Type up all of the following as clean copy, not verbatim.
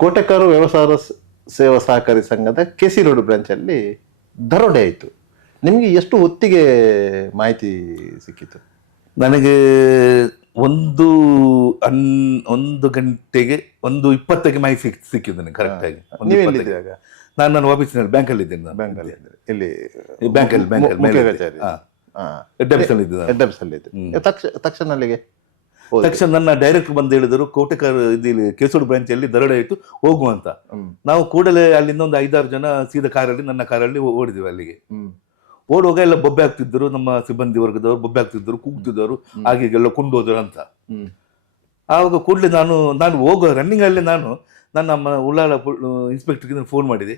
ಕೋಟೆಕಾರು ವ್ಯವಸಾಯ ಸೇವಾ ಸಹಕಾರಿ ಸಂಘದ ಕೆಸಿ ರೋಡ್ ಬ್ರಾಂಚಲ್ಲಿ ದರೋಡೆ ಆಯಿತು. ನಿಮಗೆ ಎಷ್ಟು ಹೊತ್ತಿಗೆ ಮಾಹಿತಿ ಸಿಕ್ಕಿತು? ನನಗೆ ಒಂದು 1 ಗಂಟೆಗೆ 1:20ಕ್ಕೆ ಮಾಹಿತಿ ಸಿಕ್ಕಿದ್ದು ನನಗೆ ಕರೆಕ್ಟಾಗಿ. ನೀವೆಲ್ಲಿದ್ದಾಗ? ನಾನು ಆಫೀಸಿನಲ್ಲಿ ಬ್ಯಾಂಕಲ್ಲಿ ಇದ್ದೇನೆ. ಬ್ಯಾಂಕಲ್ಲಿ ಇಲ್ಲಿ ಬ್ಯಾಂಕಲ್ಲಿ ಮುಖ್ಯ ಕಚೇರಿ ಹೆಡ್ ಆಫೀಸಲ್ಲಿ ಇದ್ದೆ. ಹೆಡ್ ಆಫೀಸಲ್ಲಿ ಇದ್ದೆ. ತಕ್ಷಣ ಅಲ್ಲಿಗೆ ತಕ್ಷಣ ನನ್ನ ಡೈರೆಕ್ಟರ್ ಬಂದು ಹೇಳಿದರು, ಕೋಟೆಕಾರ್ ಇಲ್ಲಿ ಕೆಸೂರು ಬ್ರಾಂಚಲ್ಲಿ ದರೋಡೆ ಆಯಿತು, ಹೋಗುವಂತ. ನಾವು ಕೂಡಲೇ ಅಲ್ಲಿಂದ ಒಂದು 5-6 ಜನ ಸೀದಾ ಕಾರಲ್ಲಿ, ನನ್ನ ಕಾರಲ್ಲಿ ಓಡಿದ್ವಿ ಅಲ್ಲಿಗೆ. ಓಡುವಾಗ ಎಲ್ಲ ಬೊಬ್ಬೆ ಆಗ್ತಿದ್ದರು, ನಮ್ಮ ಸಿಬ್ಬಂದಿ ವರ್ಗದವರು ಬೊಬ್ಬೆ ಆಗ್ತಿದ್ದರು, ಕೂಗ್ತಿದ್ದವರು, ಹಾಗೆಲ್ಲ ಕೊಂಡೋದ್ರು ಅಂತ. ಆವಾಗ ಕೂಡಲೇ ನಾನು ಹೋಗೋ ರನ್ನಿಂಗಲ್ಲೇ ನಾನು ನನ್ನ ಉಳ್ಳಾಳ ಇನ್ಸ್ಪೆಕ್ಟರ್ಗೆ ಫೋನ್ ಮಾಡಿದೆ,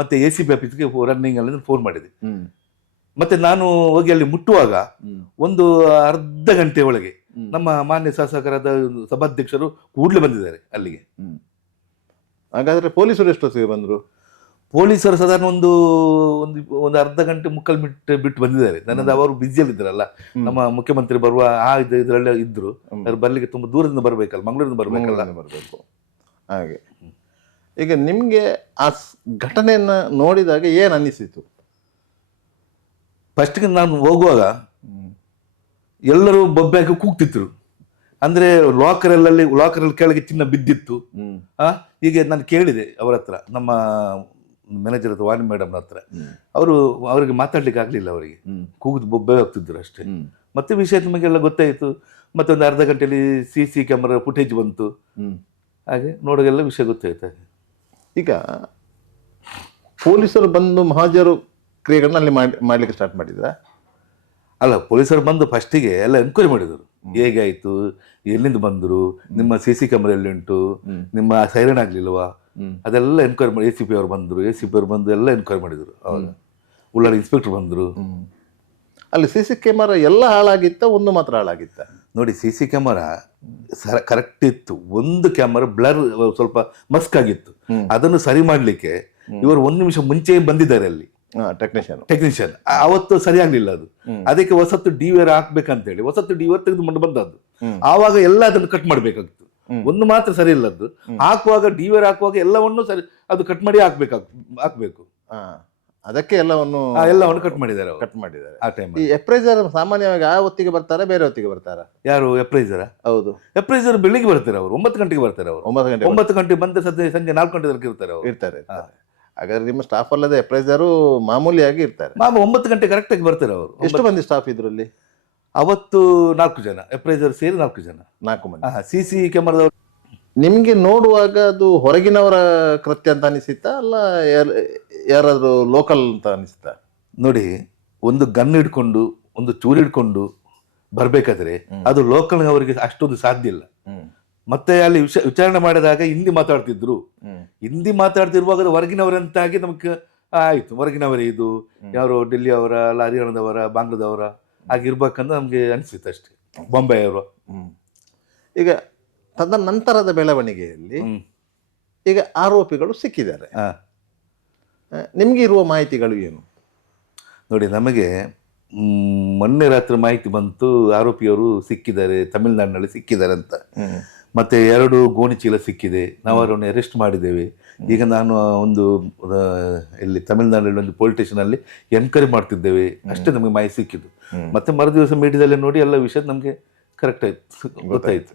ಮತ್ತೆ ACP ಆಫೀಸ್ಗೆ ರನ್ನಿಂಗ್ ಅಲ್ಲಿ ಫೋನ್ ಮಾಡಿದೆ. ಮತ್ತೆ ನಾನು ಹೋಗಿ ಅಲ್ಲಿ ಮುಟ್ಟುವಾಗ ಒಂದು ಅರ್ಧ ಗಂಟೆ ಒಳಗೆ ನಮ್ಮ ಮಾನ್ಯ ಶಾಸಕರಾದ ಸಭಾಧ್ಯಕ್ಷರು ಕೂಡಲೇ ಬಂದಿದ್ದಾರೆ ಅಲ್ಲಿಗೆ. ಹಾಗಾದ್ರೆ ಪೊಲೀಸರು ಎಷ್ಟೊತ್ತಿಗೆ ಬಂದ್ರು? ಪೊಲೀಸರು ಸಾಧಾರಣ ಒಂದು ಅರ್ಧ ಗಂಟೆ ಮುಕ್ಕಾಲು ಬಿಟ್ಟು ಬಂದಿದ್ದಾರೆ. ನನ್ನದು ಅವರು ಬ್ಯುಸಿಯಲ್ಲಿ ಇದ್ರಲ್ಲ, ನಮ್ಮ ಮುಖ್ಯಮಂತ್ರಿ ಬರುವ ಇದರಲ್ಲೇ ಇದ್ರು. ಅವ್ರು ಬರ್ಲಿಕ್ಕೆ ತುಂಬಾ ದೂರದಿಂದ ಬರ್ಬೇಕಲ್ಲ, ಮಂಗಳೂರಿಂದ ಬರ್ಬೇಕು. ಹಾಗೆ ಈಗ ನಿಮ್ಗೆ ಆ ಘಟನೆಯನ್ನ ನೋಡಿದಾಗ ಏನ್ ಅನ್ನಿಸಿತು? ಫಸ್ಟ್ಗೆ ನಾನು ಹೋಗುವಾಗ ಎಲ್ಲರೂ ಬೊಬ್ಬೆ ಹಾಕಿ ಕೂಗ್ತಿದ್ರು. ಅಂದ್ರೆ ಲಾಕರಲ್ಲಿ ಕೆಳಗೆ ಚಿನ್ನ ಬಿದ್ದಿತ್ತು. ಹೀಗೆ ನಾನು ಕೇಳಿದೆ ಅವರ ಹತ್ರ, ನಮ್ಮ ಮ್ಯಾನೇಜರ್ ಹತ್ರ, ವಾಣಿ ಮೇಡಮ್ ಹತ್ರ. ಅವರಿಗೆ ಮಾತಾಡ್ಲಿಕ್ಕೆ ಆಗ್ಲಿಲ್ಲ, ಅವರಿಗೆ ಕೂಗಿದು ಬೊಬ್ಬೆ ಹೋಗ್ತಿದ್ರು ಅಷ್ಟೇ. ಮತ್ತೆ ವಿಷಯ ನಮಗೆಲ್ಲ ಗೊತ್ತಾಯಿತು. ಮತ್ತೆ ಒಂದು ಅರ್ಧ ಗಂಟೆಯಲ್ಲಿ CC ಕ್ಯಾಮರಾ ಫುಟೇಜ್ ಬಂತು. ಹಾಗೆ ನೋಡೋಗೆಲ್ಲ ವಿಷಯ ಗೊತ್ತಾಯ್ತು. ಈಗ ಪೊಲೀಸರು ಬಂದು ಮಹಾಜರು ಕ್ರಿಯೆಗಳನ್ನ ಅಲ್ಲಿ ಮಾಡ್ಲಿಕ್ಕೆ ಸ್ಟಾರ್ಟ್ ಮಾಡಿದ್ರ? ಅಲ್ಲ, ಪೊಲೀಸರು ಬಂದು ಫಸ್ಟಿಗೆ ಎಲ್ಲ ಎನ್ಕ್ವೈರಿ ಮಾಡಿದರು. ಹೇಗಾಯ್ತು, ಎಲ್ಲಿಂದ ಬಂದರು, ನಿಮ್ಮ CC ಕ್ಯಾಮರಾ ಎಲ್ಲಿ ಉಂಟು, ನಿಮ್ಮ ಸೈರನ್ ಆಗ್ಲಿಲ್ವಾ, ಅದೆಲ್ಲ ಎನ್ಕ್ವೈರಿ ಮಾಡಿ. ACP ಅವರು ಬಂದರು, ACP ಅವರು ಬಂದು ಎಲ್ಲ ಎನ್ಕ್ವೈರಿ ಮಾಡಿದರು. ಅವಾಗ ಉಳ್ಳಾಳ ಇನ್ಸ್ಪೆಕ್ಟರ್ ಬಂದರು. ಅಲ್ಲಿ CC ಕ್ಯಾಮರಾ ಎಲ್ಲ ಹಾಳಾಗಿತ್ತ, ಒಂದು ಮಾತ್ರ ಹಾಳಾಗಿತ್ತ? ನೋಡಿ, CC ಕ್ಯಾಮರಾ ಕರೆಕ್ಟ್ ಇತ್ತು. ಒಂದು ಕ್ಯಾಮರಾ ಬ್ಲರ್ ಸ್ವಲ್ಪ ಮಸ್ಕ್ ಆಗಿತ್ತು. ಅದನ್ನು ಸರಿ ಮಾಡ್ಲಿಕ್ಕೆ ಇವರು 1 ನಿಮಿಷ ಮುಂಚೆ ಬಂದಿದ್ದಾರೆ ಅಲ್ಲಿ ಟೆಕ್ನಿಷಿಯನ್. ಅವತ್ತು ಸರಿ ಆಗ್ಲಿಲ್ಲ ಅದು. ಅದಕ್ಕೆ ಹೊಸತ್ತು DVR ಹಾಕ್ಬೇಕಂತೇಳಿ ಹೊಸತ್ತು DVR ತೆಗೆದುಕೊಂಡು ಬಂದದ್ದು. ಆವಾಗ ಎಲ್ಲ ಅದನ್ನು ಕಟ್ ಮಾಡ್ಬೇಕಾಗಿತ್ತು. ಒಂದು ಮಾತ್ರ ಸರಿ ಇಲ್ಲದ್ದು. ಹಾಕುವಾಗ DVR ಹಾಕುವಾಗ ಎಲ್ಲವನ್ನು ಸರಿ ಅದು ಕಟ್ ಮಾಡಿ ಹಾಕ್ಬೇಕು. ಅದಕ್ಕೆ ಎಲ್ಲವನ್ನು ಕಟ್ ಮಾಡಿದ್ದಾರೆ ಆ ಟೈಮ್. ಈ ಎಪ್ರೈಸರ್ ಸಾಮಾನ್ಯವಾಗಿ ಆ ಹೊತ್ತಿಗೆ ಬರ್ತಾರೆ, ಬೇರೆ ಹೊತ್ತಿಗೆ ಬರ್ತಾರ? ಯಾರು ಎಪ್ರೈಸರ? ಹೌದು, ಎಪ್ರೈಸರ್ ಬೆಳಿಗ್ಗೆ ಬರ್ತಾರೆ. ಅವರು 9 ಗಂಟೆಗೆ ಬರ್ತಾರೆ. ಅವರು 9 ಗಂಟೆಗೆ ಬಂದ್ರೆ ಸಂಜೆ 4 ಗಂಟೆ ತನಕ ಇರ್ತಾರೆ. ಹಾಗಾದ್ರೆ ನಿಮ್ಮ ಸ್ಟಾಫ್ ಅಲ್ಲದೆ ಎಪ್ರೈಸರು ಮಾಮೂಲಿಯಾಗಿ ಇರ್ತಾರೆ? 9 ಗಂಟೆ ಕರೆಕ್ಟ್ ಆಗಿ ಬರ್ತಾರೆ ಅವರು. ಎಷ್ಟು ಮಂದಿ ಸ್ಟಾಫ್ ಇದ್ರಲ್ಲಿ? ಅವತ್ತು 4 ಜನ, ಎಪ್ರೈಸರ್ ಸೇರಿ 4 ಜನ. 4 ಮಂದಿ. CC ಕ್ಯಾಮರಾದವರು. ನಿಮ್ಗೆ ನೋಡುವಾಗ ಅದು ಹೊರಗಿನವರ ಕೃತ್ಯ ಅಂತ ಅನಿಸಿತಾ, ಅಲ್ಲ ಯಾರಾದ್ರೂ ಲೋಕಲ್ ಅಂತ ಅನಿಸ್ತಾ? ನೋಡಿ, ಒಂದು ಗನ್ ಹಿಡ್ಕೊಂಡು, ಒಂದು ಚೂರಿ ಹಿಡ್ಕೊಂಡು ಬರ್ಬೇಕಾದ್ರೆ ಅದು ಲೋಕಲ್ ಅವರಿಗೆ ಅಷ್ಟೊಂದು ಸಾಧ್ಯ ಇಲ್ಲ. ಮತ್ತೆ ಅಲ್ಲಿ ವಿಚಾರಣೆ ಮಾಡಿದಾಗ ಹಿಂದಿ ಮಾತಾಡ್ತಿದ್ರು. ಹಿಂದಿ ಮಾತಾಡ್ತಿರುವಾಗ ಅದು ಹೊರಗಿನವರಂತಾಗಿ ನಮ್ಗೆ ಆಯ್ತು, ಹೊರಗಿನವರೇ ಇದು, ಯಾರು ಡೆಲ್ಲಿ ಅವರ, ಅಲ್ಲ ಹರಿಯಾಣದವರ, ಬಾಂಗ್ಲಾದವರ ಆಗಿರ್ಬೇಕಂತ ನಮ್ಗೆ ಅನಿಸಿತ್ತು ಅಷ್ಟೇ, ಬಾಂಬೆಯವರು. ಈಗ ತದನಂತರದ ಬೆಳವಣಿಗೆಯಲ್ಲಿ ಈಗ ಆರೋಪಿಗಳು ಸಿಕ್ಕಿದ್ದಾರೆ. ನಿಮ್ಗೆ ಇರುವ ಮಾಹಿತಿಗಳು ಏನು? ನೋಡಿ, ನಮಗೆ ಮೊನ್ನೆ ರಾತ್ರಿ ಮಾಹಿತಿ ಬಂತು, ಆರೋಪಿಯವರು ಸಿಕ್ಕಿದ್ದಾರೆ, ತಮಿಳುನಾಡಿನಲ್ಲಿ ಸಿಕ್ಕಿದ್ದಾರೆ ಅಂತ. ಮತ್ತೆ 2 ಗೋಣಿ ಚೀಲ ಸಿಕ್ಕಿದೆ. ನಾವು ಅವರನ್ನು ಅರೆಸ್ಟ್ ಮಾಡಿದ್ದೇವೆ. ಈಗ ನಾನು ಒಂದು ಇಲ್ಲಿ ತಮಿಳುನಾಡಿನಲ್ಲಿ ಒಂದು ಪೊಲೀಸ್ ಸ್ಟೇಷನ್ ಅಲ್ಲಿ ಎನ್ಕ್ವೈರಿ ಮಾಡ್ತಿದ್ದೇವೆ. ಅಷ್ಟೇ ನಮಗೆ ಮಾಹಿತಿ ಸಿಕ್ಕಿದ್ದು. ಮತ್ತೆ ಮರುದಿವಸ ಮೀಡಿಯಾದಲ್ಲಿ ನೋಡಿ ಎಲ್ಲ ವಿಷಯ ನಮಗೆ ಕರೆಕ್ಟ್ ಆಯ್ತು, ಗೊತ್ತಾಯ್ತು.